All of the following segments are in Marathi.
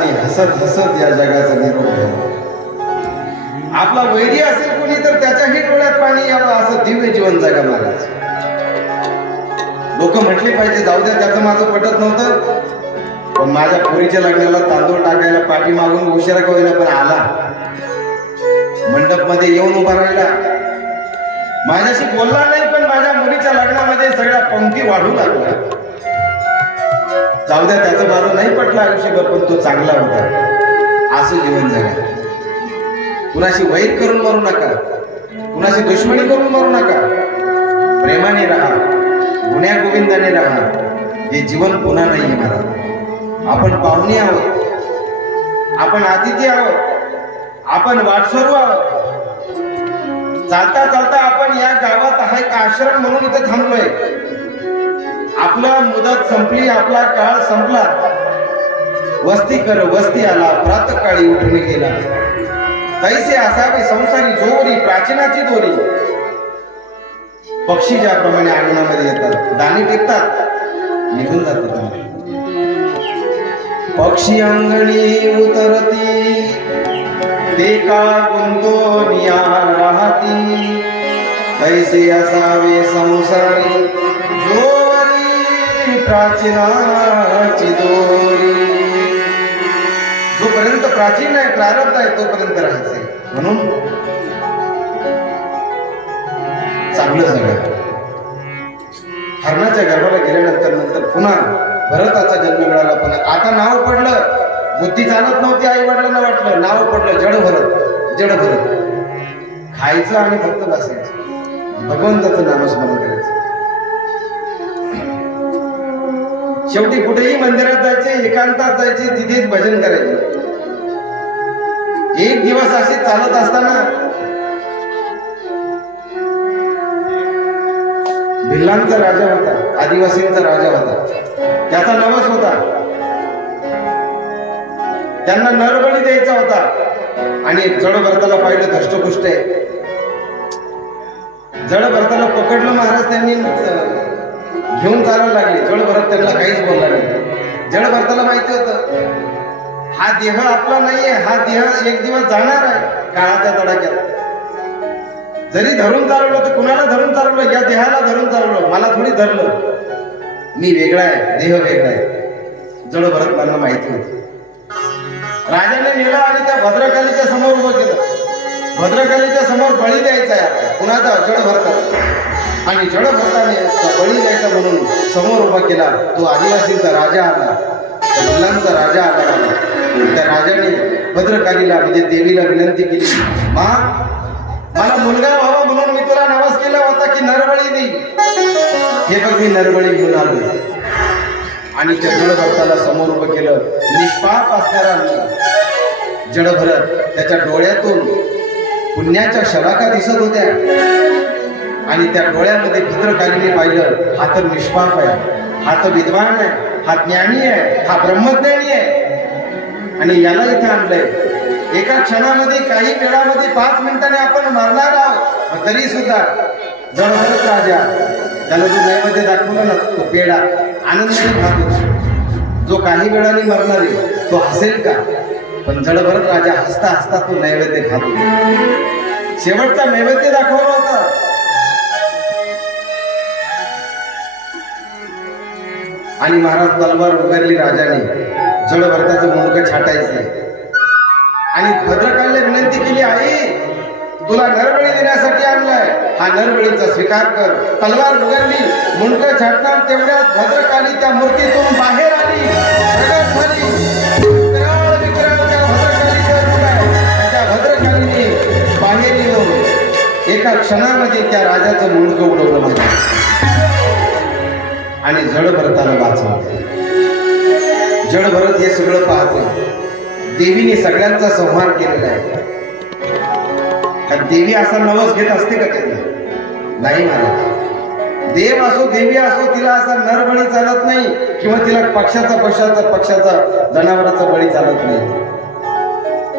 की हसत हसत या जगाचा निरोप घ्यावा आपला वैरी असेल कोणी तर त्याच्याही डोळ्यात पाणी यावं असं दिव्य जीवन जगा महाराज लोक म्हटले पाहिजे जाऊ द्या त्याचं माझं पटत नव्हतं. पण माझ्या पोरीच्या लग्नाला तांदूळ टाकायला पाठी मागून उशिरा का होईना पण आला. मंडपमध्ये येऊन उभा राहिला. माझ्याशी बोलला नाही पण माझ्या मुलीच्या लग्नामध्ये सगळ्या पंक्ती वाढू लागला जाऊ द्या त्याचं माझं नाही पटलं आयुष्यभर पण तो चांगला होता. असं जीवन जगा कुणाशी वैर करून मरू नका. कुणाशी दुश्मनी करून मरू नका. प्रेमाने राहा. गुण्या गोविंदाने राहा. हे जीवन पुन्हा नाही येणार. आपण पाहुणे आहोत. आपण अतिथी आहोत. आपण वाटसरू आहोत. चालता चालता आपण या गावात आहे का आश्रम म्हणून इथे थांबलोय. आपला मुदत संपली आपला काळ संपला. वस्ती कर वस्ती आला प्रातकाळी उठून गेला. तैसे असावे संसारी जोरी प्राचीनाची दोरी. पक्षी ज्याप्रमाणे अंगणामध्ये येतात दाणे टिकतात निघून जातात पक्षी अंगणी उतरती ते का गुंतोनिया राहती? तैसे असावे संसारी प्राचीनाची दोरी. जोपर्यंत प्राचीन आहे प्रारब्ध आहे तोपर्यंत राहायचंय म्हणून चांगलं जगा हरणाच्या गर्भाला गेल्यानंतर नंतर पुन्हा भरताचा जन्म मिळाला. पण आता नाव पडलं. बुद्धी चालत नव्हती आई वडिलांना वाटलं. नाव पडलं जड भरत जड भरत. खायचं आणि फक्त बसायचं. भगवंताचं नामस्मरण करायचं. शेवटी कुठेही मंदिरात जायचे एकांतात जायचे तिथेच भजन करायचे. एक दिवस असे चालत असताना भिल्लांचा राजा होता आदिवासींचा राजा होता. त्याचा नवस होता. त्यांना नरबळी द्यायचा होता. आणि जड भरताला पाहिलं धष्टपुष्ट आहे. जड भरताला पकडलं महाराज त्यांनी. घेऊन चालायला लागले. जड भरत त्यांना काहीच बोलला नाही. जड भरताला माहिती होतं. हा देह आपला नाहीये हा देह एक दिवस जाणार आहे काळाच्या तडाक्यात जरी धरून चालवलं तर कुणाला धरून चालवलं या देहाला धरून चालवलं मला थोडी धरलं. मी वेगळा आहे देह वेगळा आहे. जड भरत मला माहिती होती. राजाने नेलं आणि त्या भद्रकालीच्या समोर उभं केलं. भद्रकालीच्या समोर बळी द्यायचा आहे. कुणाचा? जड भरता आणि जडभक्ताने बळी द्यायचा म्हणून समोर उभा केला तो आदिवासींचा राजा आला त्या मुलांचा राजा आला. त्या राजाने भद्रकालीला म्हणजे देवीला विनंती केली मा मला मुलगा व्हावा म्हणून मी तुला नवस केला होता की नरबळी दे हे बघ मी नरबळी घेऊन आलो आणि त्या जडभक्ताला समोर उभं केलं निष्पाप असणारा जडभरत त्याच्या डोळ्यातून पुण्याच्या शलाका दिसत होत्या. आणि त्या डोळ्यामध्ये भद्रकालीने पाहिलं हा तर निष्पाप आहे. हा तर विद्वान आहे. हा ज्ञानी आहे. हा ब्रह्मज्ञानी आहे. आणि याला इथे आणलंय. एका क्षणामध्ये काही वेळामध्ये पाच मिनिटाने आपण मरणार आहोत. तरी सुद्धा जडभरत राजा. त्याला जो नैवेद्य दाखवला ना तो पेढा आनंदाने खातो. जो काही वेळाने मरणार आहे तो हसेल का? पण जडभरत राजा हसता हसता तो नैवेद्य खातो. शेवटचा नैवेद्य दाखवला होता. आणि महाराज तलवार उगारली राजाने. जड भरताचं मुंडक छाटायचंय आणि भद्रकालीला विनंती केली आई तुला नरबळी देण्यासाठी आणलाय. हा नरबळीचा स्वीकार कर. तलवार उगारली मुंडक छाटणार तेवढ्यात भद्रकाली त्या मूर्तीतून बाहेर आली. प्रगट झाली. त्या भद्रकालीने बाहेर येऊन एका क्षणामध्ये त्या राजाचं मुंडकं उडवलं म्हणजे आणि जड भरताला वाचवते जड भरत हे सगळं पाहतोय. देवीने सगळ्यांचा संहार केलेला आहे. कारण देवी असा नवस घेत असते का त्यांनी नाही महाराज देव असो देवी असो तिला असा नरबळी चालत नाही किंवा तिला पक्षाचा पक्षाचा पक्षाचा जनावराचा बळी चालत नाही.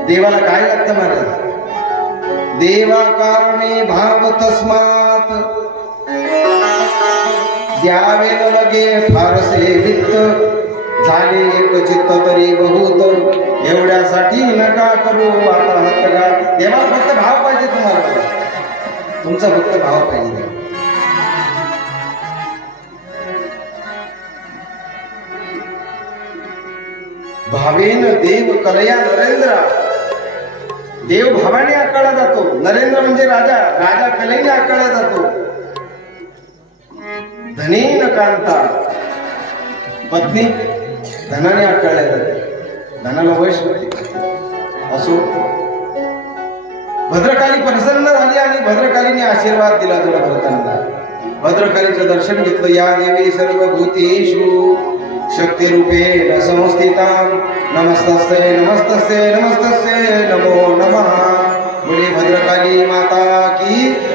देवाला काय लागतं महाराज देवा कारणे भाव तस्मात द्यावे लगे फारसे वित्त झाले एक चित्त तरी बहुत. एवढ्यासाठी नका करू आता हात का देवा फक्त भाव पाहिजे तुम्हाला. तुमचा फक्त भाव पाहिजे. भावेन देव कलया नरेंद्र. देव भावाने आकाळला जातो. नरेंद्र म्हणजे राजा. राजा कलेने आकाळला जातो. धनेन कांता पत्नी धनाने आकाळल्या जाते धनाला वैश होते असो भद्रकाली प्रसन्न झाली आणि भद्रकालीने आशीर्वाद दिला तुला भरताना भद्रकालीचं दर्शन घेतलं या देवी सर्व भूतेषु शक्ती रूपे संस्थिता नमस्तस्य नमस्तस्य नमस्तस्य नमो नमः बोले भद्रकाली माता की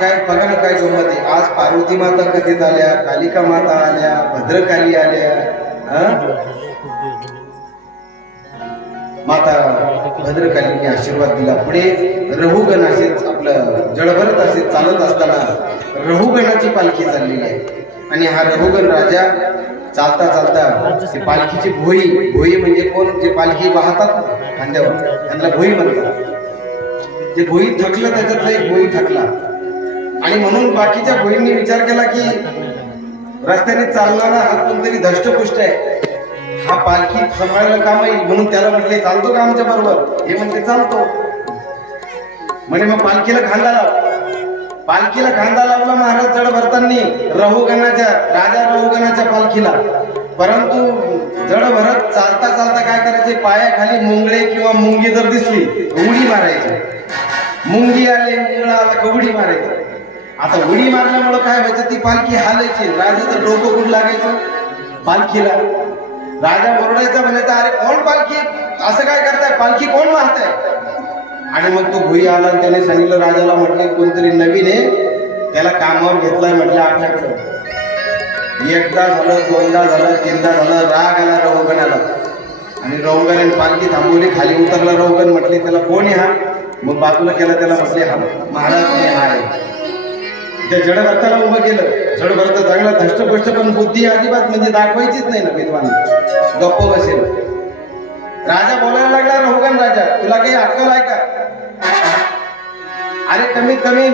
काय बघा ना काय गंमत. आहे आज पार्वती माता कथेत आल्या कालिका माता आल्या भद्रकाली आल्या माता भद्रकालीने आशीर्वाद दिला. पुढे रहुगण असेच आपलं जळभरत असे चालत असताना रहुगणाची पालखी चाललेली आहे. आणि हा रघुगण राजा चालता चालता ते पालखीची भोई भोई म्हणजे कोण? जे पालखी वाहतात खांद्यावर त्यांना भोई म्हणतात. जे भोई थकलं त्याच्यातला एक भोई थकला. आणि म्हणून बाकीच्या भोईंनी विचार केला की रस्त्याने चालणारा हा कोणतरी धष्टपुष्ट आहे. हा पालखी सांभाळायला काम येईल म्हणून त्याला म्हटले चालतो का आमच्या बरोबर? हे म्हणते चालतो. म्हणे मग पालखीला खांदा लाव. पालखीला खांदा लावला महाराज जड भरतांनी रहुगणाच्या राजा रहुगणाच्या पालखीला. परंतु जड भरत चालता चालता काय करायचे? पायाखाली मुंगळे किंवा मुंगी जर दिसली उडी मारायची. मुंगी आले मुंगळा आला कवडी मारायची. आता उडी मारल्यामुळं काय व्हायचं? ती पालखी हालायची. राजाचं डोकं कुठं लागायचं? पालखीला. राजा ओरडायचा म्हणायचा अरे कोण पालखी? असं काय करताय? पालखी कोण मारताय? आणि मग तो भुई आला आणि त्याने सांगितलं राजाला म्हटलं कोणतरी नवीन आहे त्याला कामावर घेतलाय म्हटलं आपल्याकडं एकदा झालं दोनदा झालं तीनदा झालं राग आला रवगणाला आणि रवगणाने पालखी थांबवली खाली उतरला रवगण म्हटले त्याला कोण आहे हा? मग बाजूला केला त्याला म्हटले हा महाराज मी हा आहे. त्या जडभरताला उभं केलं. जडभरत चांगला धष्टपुष्ट पण बुद्धी अजिबात म्हणजे दाखवायचीच नाही ना विद्वान गप्प बसेल. राजा बोलायला लागला रहुगण राजा? तुला काही अक्कल आहे का? अरे कमीत कमी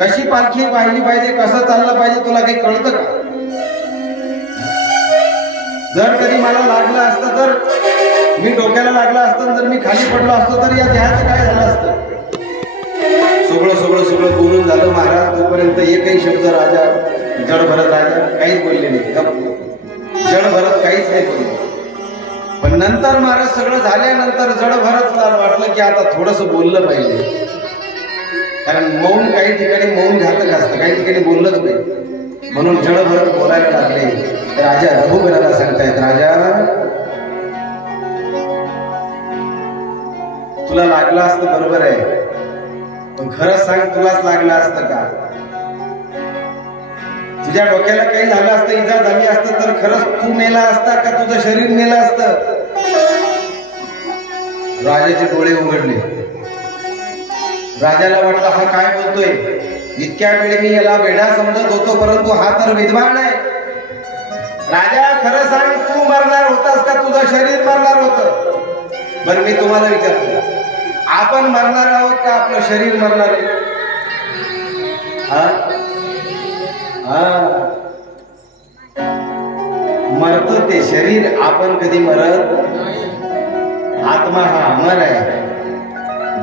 कशी पालखी पाहिली पाहिजे कसं चाललं पाहिजे तुला काही कळतं का? जर कधी मला लागलं असतं तर मी डोक्याला लागलं असतं जर मी खाली पडलो असतो तर या देहाचं काय झालं असतं? सगळं सगळं सगळं बोलून झालं महाराज. तोपर्यंत एकही शब्द राजा जड भरत राजा काहीच बोलले नाही. जड भरत काहीच नाही बोलले. पण नंतर महाराज सगळं झाल्यानंतर जड भरत वाटलं की आता थोडस बोललं पाहिजे. कारण मौन काही ठिकाणी मौन घातक असतं. काही ठिकाणी बोललंच नाही. म्हणून जड भरत बोलायला लागले. राजा रघुबीराला सांगतायत राजा तुला लागलं असतं बरोबर आहे. पण सांग तुलाच लागलं असतं का? तुझ्या डोक्याला काही झालं असतं इजा झाली असत तर खरंच तू मेला असता का तुझं शरीर मेलं असतं? राजाचे डोळे उघडले. राजाला वाटलं हा काय बोलतोय? इतक्या वेळी मी याला वेडा समजत होतो परंतु हा तर विद्वान आहे. राजा खरं सांग तू मरणार होतास का? तुझं शरीर मरणार होतं. बरं मी तुम्हाला विचारतो. आपण मरणार आहोत का आपलं शरीर मरणार आहे? हा? हा. ते शरीर आपण कधी मरत? आत्मा हा अमर आहे.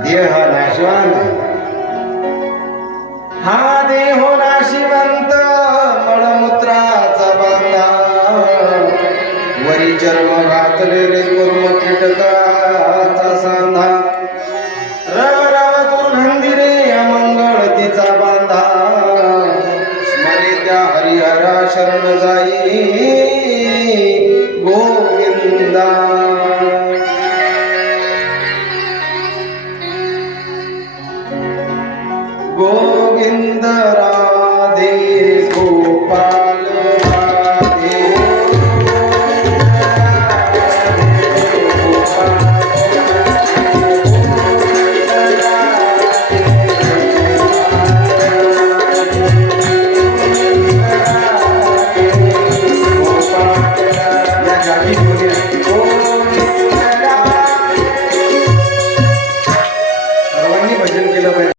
देह हा नाशवान आहे. हा देह शरणा शरण जाई गोविंदा। गोविंदा